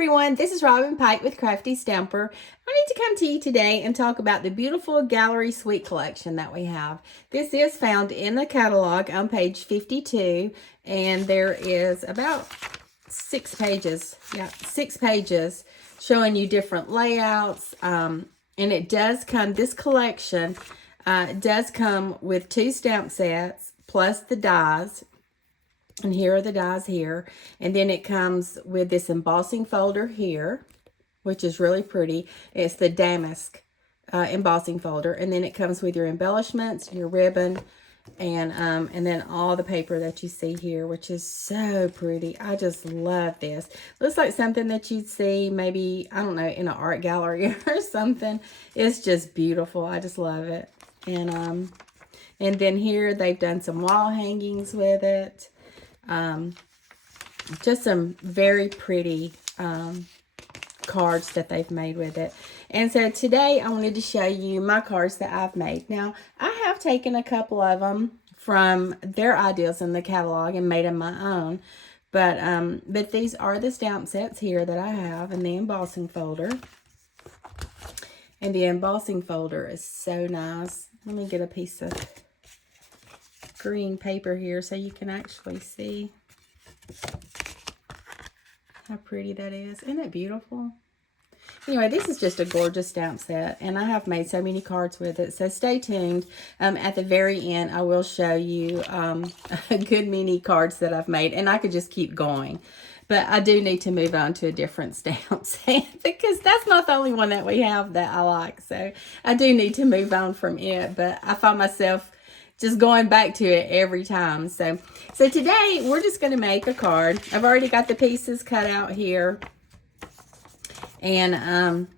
everyone, this is Robin Pike with Crafty Stamper. I need to come to you today and talk about the beautiful gallery suite collection that we have. This is found in the catalog on page 52, and there is about 6 pages. Yeah, 6 pages showing you different layouts. And it does come, this collection does come with 2 stamp sets plus the dies. And here are the dies here. And then it comes with this embossing folder here, which is really pretty. It's the damask embossing folder. And then it comes with your embellishments, your ribbon, and then all the paper that you see here, which is so pretty. I just love this. Looks like something that you'd see maybe, I don't know, in an art gallery or something. It's just beautiful. I just love it. And then here they've done some wall hangings with it. Just some very pretty cards that they've made with it. And so today I wanted to show you my cards that I've made. Now, I have taken a couple of them from their ideas in the catalog and made them my own. But these are the stamp sets here that I have in the embossing folder. And the embossing folder is so nice. Let me get a piece of green paper here so you can actually see how pretty that is. Isn't it beautiful? Anyway, this is just a gorgeous stamp set, and I have made so many cards with it, so stay tuned. At the very end I will show you a good many cards that I've made, and I could just keep going, but I do need to move on to a different stamp set because that's not the only one that we have that I like, so I do need to move on from it. But I find myself just going back to it every time. So today we're just going to make a card. I've already got the pieces cut out here. And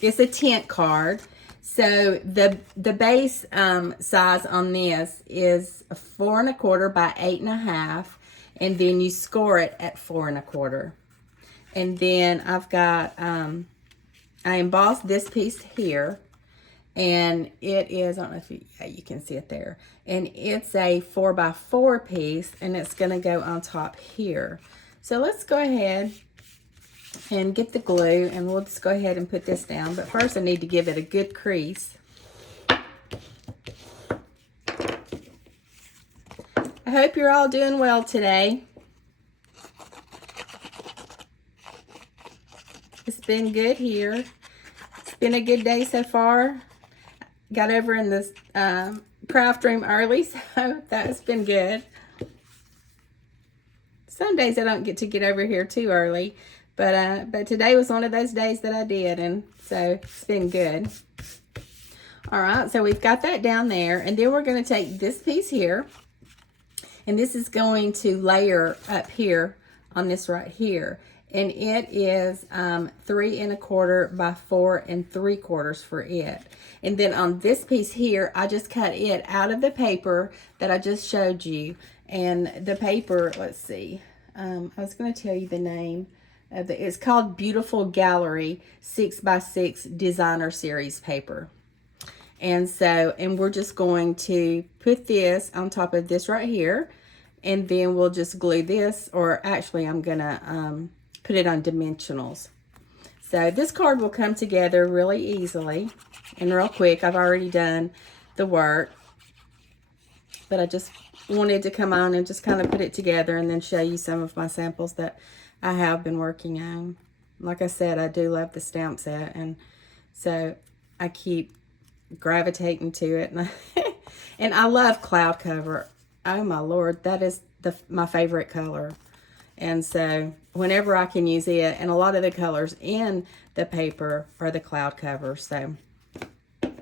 it's a tent card. So the base size on this is 4 1/4 by 8 1/2. And then you score it at 4 1/4. And then I've got, I embossed this piece here. And it is, I don't know if you can see it there. And it's a 4 by 4 piece, and it's going to go on top here. So let's go ahead and get the glue, and we'll just go ahead and put this down. But first I need to give it a good crease. I hope you're all doing well today. It's been good here. It's been a good day so far. Got over in this craft room early, so that's been good. Some days I don't get to get over here too early, but today was one of those days that I did, and so it's been good. All right, so we've got that down there, and then we're going to take this piece here, and this is going to layer up here on this right here. And it is 3 1/4 by 4 3/4 for it. And then on this piece here, I just cut it out of the paper that I just showed you. And the paper, let's see, I was going to tell you the name of it's called Beautiful Gallery 6 by 6 Designer Series paper. And so, and we're just going to put this on top of this right here, and then we'll just glue this, or actually I'm gonna put it on dimensionals. So this card will come together really easily and real quick. I've already done the work, but I just wanted to come on and just kind of put it together and then show you some of my samples that I have been working on. Like I said, I do love the stamp set, and so I keep gravitating to it. And I love cloud cover. Oh my Lord, that is my favorite color. And so whenever I can use it, and a lot of the colors in the paper are the cloud cover. So,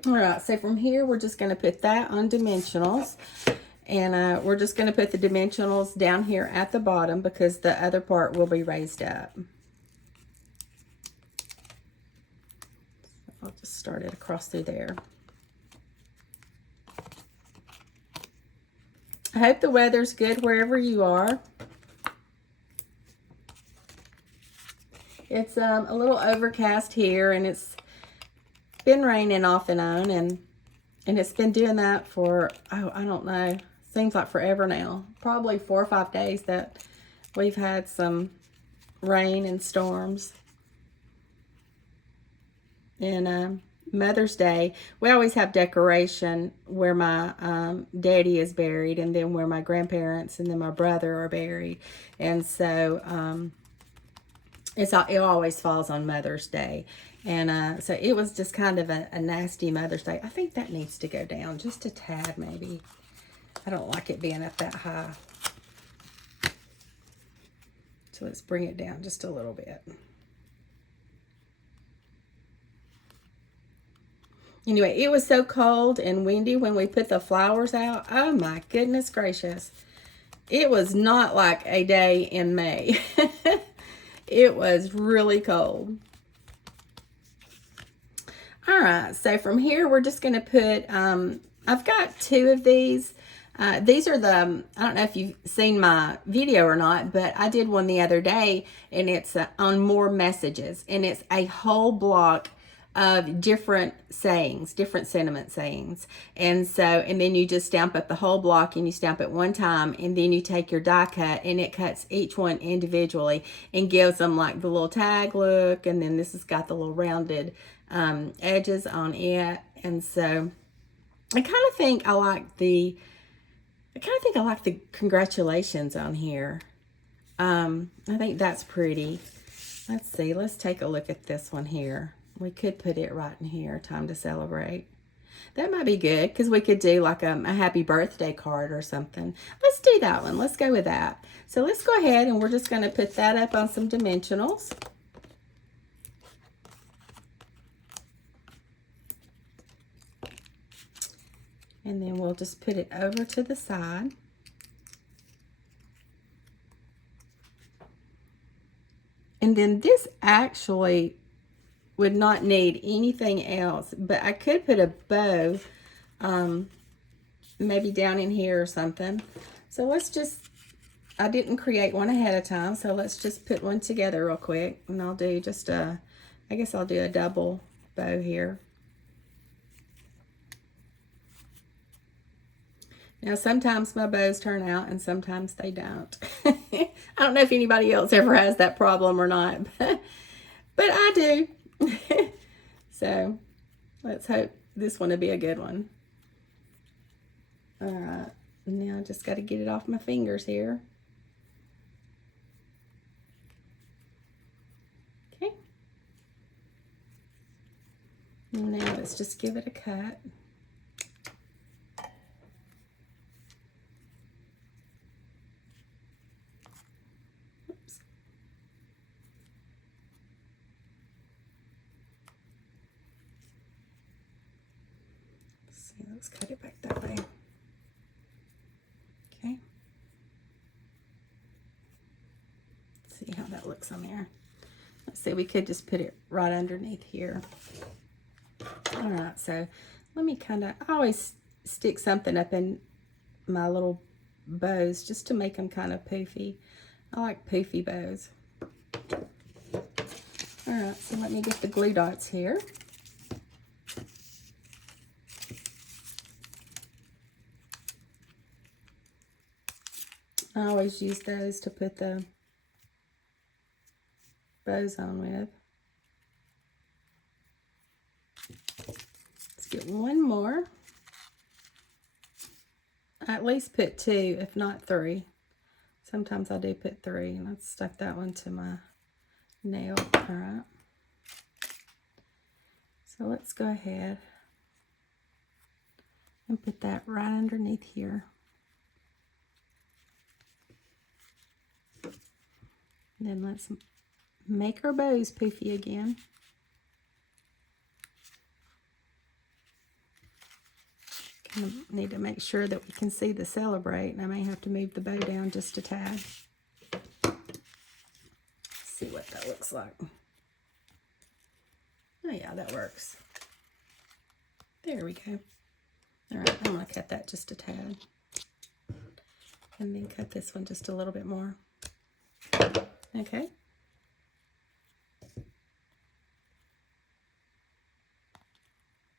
all right, so from here, we're just going to put that on dimensionals. And we're just going to put the dimensionals down here at the bottom because the other part will be raised up. I'll just start it across through there. I hope the weather's good wherever you are. It's a little overcast here, and it's been raining off and on, and it's been doing that for, oh, I don't know, seems like forever now. Probably 4 or 5 days that we've had some rain and storms. And Mother's Day, we always have decoration where my daddy is buried, and then where my grandparents and then my brother are buried. And so it always falls on Mother's Day. And so it was just kind of a nasty Mother's Day. I think that needs to go down just a tad, maybe. I don't like it being up that high. So let's bring it down just a little bit. Anyway, it was so cold and windy when we put the flowers out. Oh my goodness gracious. It was not like a day in May. It was really cold. All right, so from here, we're just going to put, I've got 2 of these. These are the, I don't know if you've seen my video or not, but I did one the other day, and it's on more messages. And it's a whole block of different sayings, different sentiment sayings. And so, and then you just stamp up the whole block, and you stamp it one time, and then you take your die cut, and it cuts each one individually and gives them like the little tag look. And then this has got the little rounded edges on it. And so I kind of think I like the congratulations on here. I think that's pretty. Let's see, let's take a look at this one here. We could put it right in here, time to celebrate. That might be good, because we could do like a happy birthday card or something. Let's do that one. Let's go with that. So let's go ahead, and we're just going to put that up on some dimensionals. And then we'll just put it over to the side. And then this actually would not need anything else, but I could put a bow maybe down in here or something. So let's just, I didn't create one ahead of time, so let's just put one together real quick. And I'll do just I guess I'll do a double bow here. Now, sometimes my bows turn out and sometimes they don't. I don't know if anybody else ever has that problem or not, but I do. So let's hope this one will be a good one. All right, now I just got to get it off my fingers here. Okay. Now let's just give it a cut. Let's cut it back that way. Okay. Let's see how that looks on there. Let's see, we could just put it right underneath here. All right, so let me I always stick something up in my little bows just to make them kind of poofy. I like poofy bows. All right, so let me get the glue dots here. I always use those to put the bows on with. Let's get one more. I at least put 2, if not 3. Sometimes I do put 3, and I've stuck that one to my nail. All right. So let's go ahead and put that right underneath here. And then let's make our bows poofy again. Kind of need to make sure that we can see the celebrate, and I may have to move the bow down just a tad. Let's see what that looks like. Oh yeah, that works. There we go. All right, I'm going to cut that just a tad. And then cut this one just a little bit more. Okay.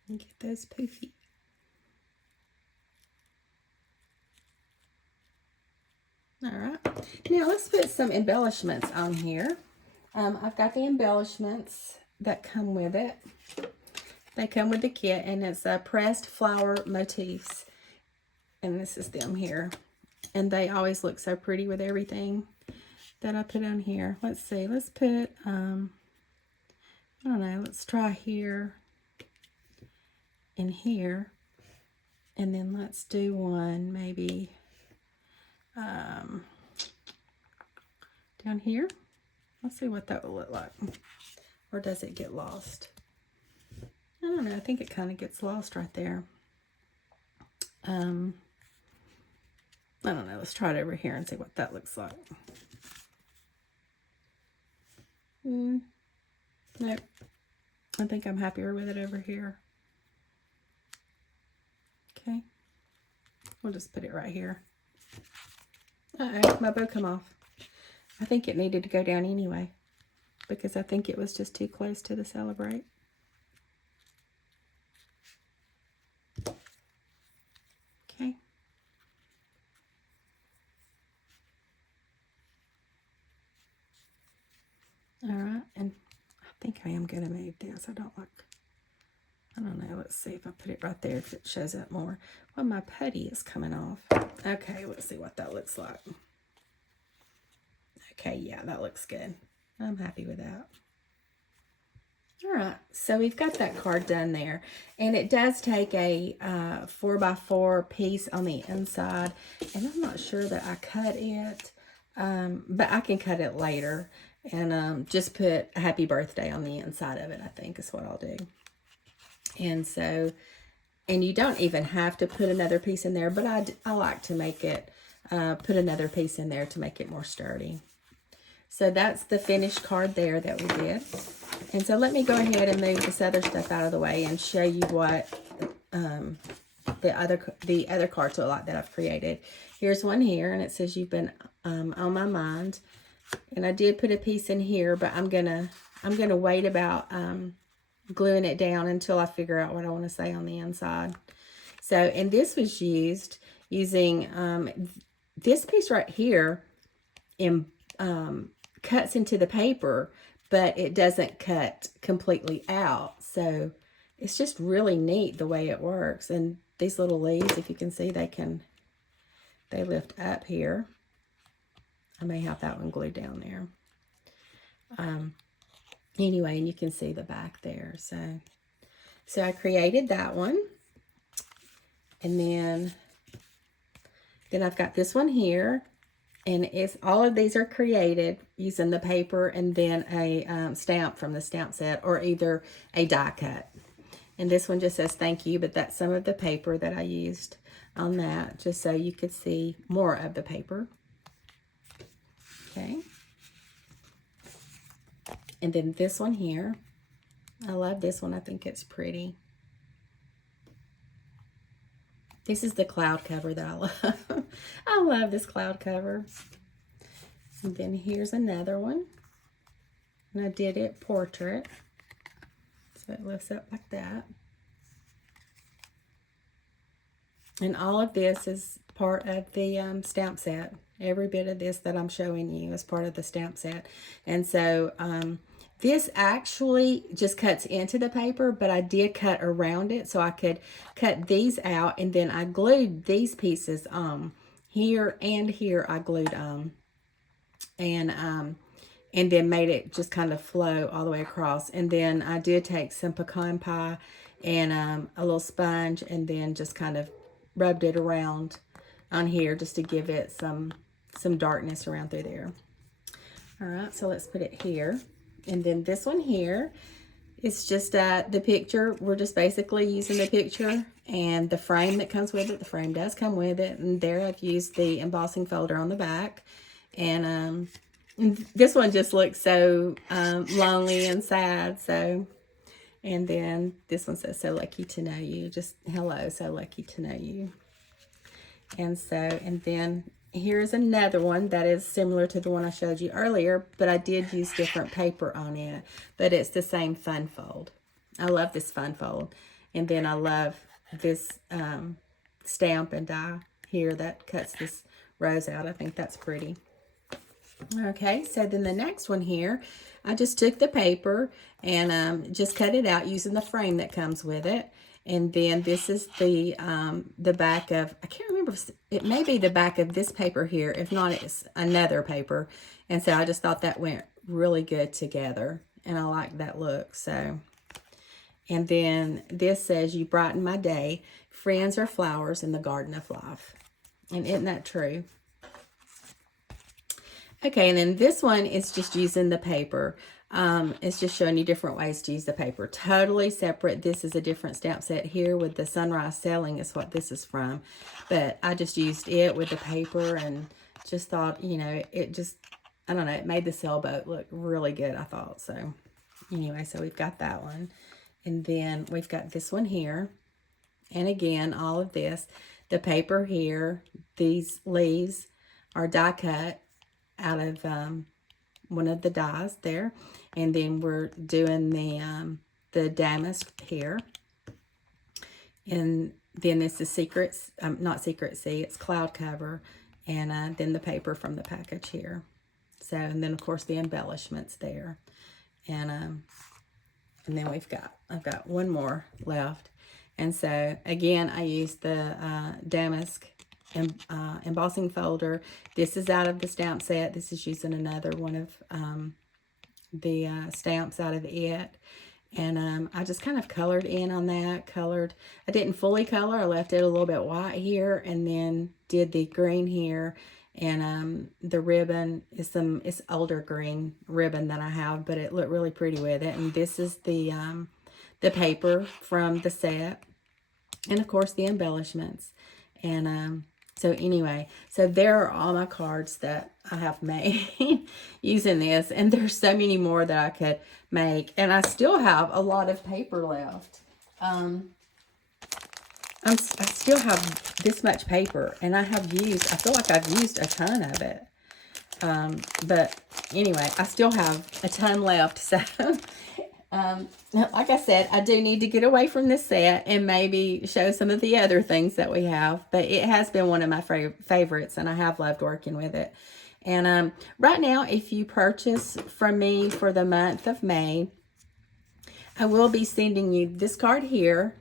And get those poofy. All right. Now let's put some embellishments on here. I've got the embellishments that come with it. They come with the kit, and it's pressed flower motifs. And this is them here. And they always look so pretty with everything that I put on here. Let's see. Let's put, I don't know. Let's try here and here. And then let's do one maybe down here. Let's see what that will look like. Or does it get lost? I don't know. I think it kind of gets lost right there. I don't know. Let's try it over here and see what that looks like. Nope. I think I'm happier with it over here. Okay. We'll just put it right here. Uh-oh, my bow come off. I think it needed to go down anyway, because I think it was just too close to the Celebrate. Okay. All right, and I think I am going to move this. I don't know. Let's see if I put it right there, if it shows up more. Well, my putty is coming off. Okay, let's see what that looks like. Okay, yeah, that looks good. I'm happy with that. All right, so we've got that card done there. And it does take a 4x4 piece on the inside. And I'm not sure that I cut it, but I can cut it later. And just put a happy birthday on the inside of it, I think is what I'll do. And so, and you don't even have to put another piece in there, but I like to make it, put another piece in there to make it more sturdy. So that's the finished card there that we did. And so let me go ahead and move this other stuff out of the way and show you what the other cards are like that I've created. Here's one here, and it says you've been on my mind. And I did put a piece in here, but I'm gonna wait about gluing it down until I figure out what I want to say on the inside. So, and this was using this piece right here in cuts into the paper, but it doesn't cut completely out. So it's just really neat the way it works. And these little leaves, if you can see, they lift up here. I may have that one glued down there. Anyway, and you can see the back there. So I created that one. And then I've got this one here. And all of these are created using the paper and then a stamp from the stamp set, or either a die cut. And this one just says thank you, but that's some of the paper that I used on that, just so you could see more of the paper. Okay. And then this one here. I love this one. I think it's pretty. This is the cloud cover that I love. I love this cloud cover. And then here's another one. And I did it portrait. So it lifts up like that. And all of this is part of the stamp set. Every bit of this that I'm showing you is part of the stamp set. And so this actually just cuts into the paper, but I did cut around it so I could cut these out, and then I glued these pieces here and here. I glued and then made it just kind of flow all the way across. And then I did take some pecan pie and a little sponge, and then just kind of rubbed it around on here just to give it some darkness around through there. All right, so let's put it here. And then this one here is just the picture. We're just basically using the picture and the frame that comes with it. The frame does come with it. And there I've used the embossing folder on the back. And this one just looks so lonely and sad. So, and then this one says, so lucky to know you. Just hello, so lucky to know you. And so, and then here's another one that is similar to the one I showed you earlier, but I did use different paper on it, but it's the same fun fold. I love this fun fold. And then I love this stamp and die here that cuts this rose out. I think that's pretty. Okay, so then the next one here, I just took the paper and just cut it out using the frame that comes with it. And then this is the back of, I can't remember, it may be the back of this paper here. If not, it's another paper. And so I just thought that went really good together. And I like that look, so. And then this says, you brighten my day. Friends are flowers in the garden of life. And isn't that true? Okay, and then this one is just using the paper. It's just showing you different ways to use the paper. Totally separate. This is a different stamp set here with the Sunrise Selling is what this is from. But I just used it with the paper and just thought, you know, it just, I don't know, it made the sailboat look really good, I thought. So anyway, so we've got that one. And then we've got this one here. And again, all of this, the paper here, these leaves are die cut out of one of the dies there. And then we're doing the damask here. And then this is Secrets, not Secret Sea, it's Cloud Cover. And then the paper from the package here. So, and then of course the embellishments there. And then I've got one more left. And so again, I used the damask embossing folder. This is out of the stamp set. This is using another one of the stamps out of it. And I just kind of colored in on that. I didn't fully color. I left it a little bit white here and then did the green here. And the ribbon is it's older green ribbon that I have, but it looked really pretty with it. And this is the paper from the set. And of course the embellishments. And so anyway, so there are all my cards that I have made using this. And there's so many more that I could make. And I still have a lot of paper left. I still have this much paper. And I feel like I've used a ton of it. But anyway, I still have a ton left. So like I said, I do need to get away from this set and maybe show some of the other things that we have. But it has been one of my favorites, and I have loved working with it. And right now, if you purchase from me for the month of May, I will be sending you this card here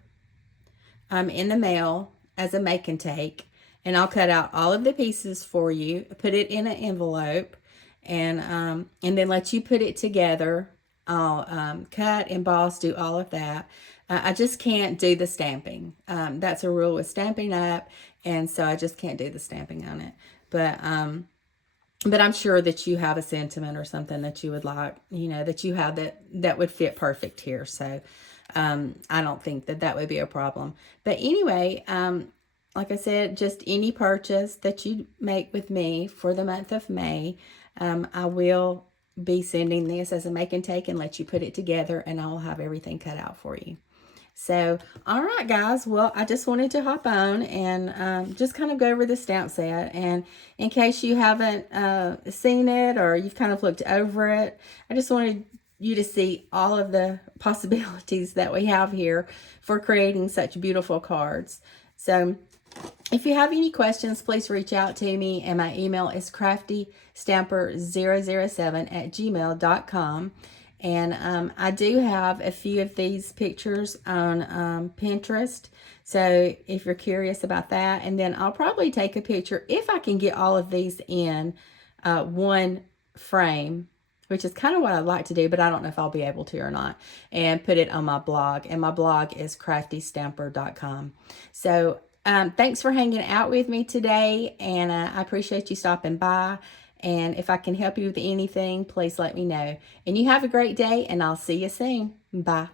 in the mail as a make and take. And I'll cut out all of the pieces for you, put it in an envelope, and then let you put it together. I'll cut, emboss, do all of that. I just can't do the stamping. That's a rule with Stampin' Up, and so I just can't do the stamping on it. But I'm sure that you have a sentiment or something that you would like, you know, that you have that would fit perfect here. So I don't think that would be a problem. But anyway, like I said, just any purchase that you make with me for the month of May, I will be sending this as a make and take and let you put it together, and I'll have everything cut out for you. So, all right, guys. Well, I just wanted to hop on and just kind of go over the stamp set. And in case you haven't seen it or you've kind of looked over it, I just wanted you to see all of the possibilities that we have here for creating such beautiful cards. So, if you have any questions, please reach out to me, and my email is craftystamper007@gmail.com. And I do have a few of these pictures on Pinterest, so if you're curious about that. And then I'll probably take a picture, if I can get all of these in one frame, which is kind of what I'd like to do, but I don't know if I'll be able to or not, and put it on my blog. And my blog is craftystamper.com. So thanks for hanging out with me today, and I appreciate you stopping by. And if I can help you with anything, please let me know. And you have a great day, and I'll see you soon. Bye.